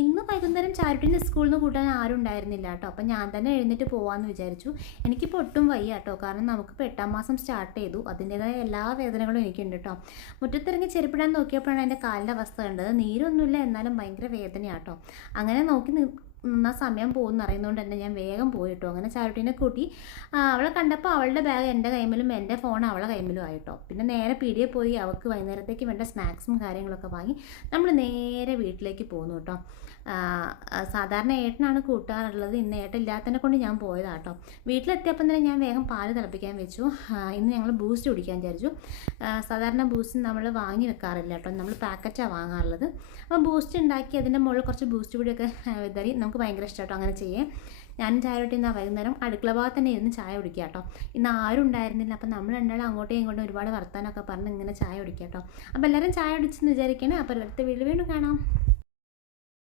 ഇന്ന് വൈകുന്നേരം ചാരുട്ടിൻ്റെ സ്കൂളിൽ നിന്ന് കൂട്ടാൻ ആരും ഉണ്ടായിരുന്നില്ല കേട്ടോ. അപ്പം ഞാൻ തന്നെ എഴുന്നേറ്റ് പോകാമെന്ന് വിചാരിച്ചു. എനിക്കിപ്പോൾ ഒട്ടും വയ്യ കേട്ടോ, കാരണം നമുക്കിപ്പോൾ 8ാം മാസം സ്റ്റാർട്ട് ചെയ്തു. അതിൻ്റേതായ എല്ലാ വേദനകളും എനിക്കുണ്ട് കേട്ടോ. മുറ്റത്തിറങ്ങി ചെരുപ്പിടാൻ നോക്കിയപ്പോഴാണ് എൻ്റെ കാലിൻ്റെ അവസ്ഥ കണ്ടത്. നീരൊന്നുമില്ല, എന്നാലും ഭയങ്കര വേദനയാണ് കേട്ടോ. അങ്ങനെ നോക്കി നിന്ന സമയം പോകുമെന്ന് അറിയുന്നതുകൊണ്ട് തന്നെ ഞാൻ വേഗം പോയിട്ടോ. അങ്ങനെ ചാരുട്ടീനെ കൂട്ടി അവളെ കണ്ടപ്പോൾ അവളുടെ ബാഗ് എൻ്റെ കൈമിലും എൻ്റെ ഫോൺ അവളെ കൈമിലും ആയിട്ടോ. പിന്നെ നേരെ പീടിയെ പോയി അവൾക്ക് വൈകുന്നേരത്തേക്ക് വേണ്ട സ്നാക്സും കാര്യങ്ങളൊക്കെ വാങ്ങി നമ്മൾ നേരെ വീട്ടിലേക്ക് പോകുന്നു കേട്ടോ. സാധാരണ ഏട്ടനാണ് കൂട്ടാറുള്ളത്, ഇന്ന് ഏട്ടനില്ലാത്തതിനെ കൊണ്ട് ഞാൻ പോയതാണ് കേട്ടോ. വീട്ടിലെത്തിയപ്പം തന്നെ ഞാൻ വേഗം പാല് തിളപ്പിക്കാൻ വെച്ചു. ഇന്ന് ഞങ്ങൾ ബൂസ്റ്റ് കുടിക്കാൻ വിചാരിച്ചു. സാധാരണ ബൂസ്റ്റ് നമ്മൾ വാങ്ങി വെക്കാറില്ല കേട്ടോ, നമ്മൾ പാക്കറ്റാണ് വാങ്ങാറുള്ളത്. അപ്പോൾ ബൂസ്റ്റ് ഉണ്ടാക്കി അതിൻ്റെ മുകളിൽ കുറച്ച് ബൂസ്റ്റ് പൊടിയൊക്കെ വിതറി നമുക്ക് ഭയങ്കര ഇഷ്ടം കേട്ടോ അങ്ങനെ ചെയ്യേ. ഞാനും ചായ കുട്ടി വൈകുന്നേരം അടുക്കള ഭാഗത്ത് തന്നെ ഇരുന്ന് ചായ കുടിക്കുക കേട്ടോ. ഇന്ന് ആരും ഉണ്ടായിരുന്നില്ല, അപ്പം നമ്മൾ രണ്ടാളും അങ്ങോട്ടും ഇങ്ങോട്ടും ഒരുപാട് വർത്താനമൊക്കെ പറഞ്ഞ് ഇങ്ങനെ ചായ കുടിക്കുക കേട്ടോ. അപ്പോൾ എല്ലാവരും ചായ കുടിച്ചെന്ന് വിചാരിക്കണേ. അപ്പോൾ അടുത്ത വീഡിയോ വീണ്ടും കാണാം.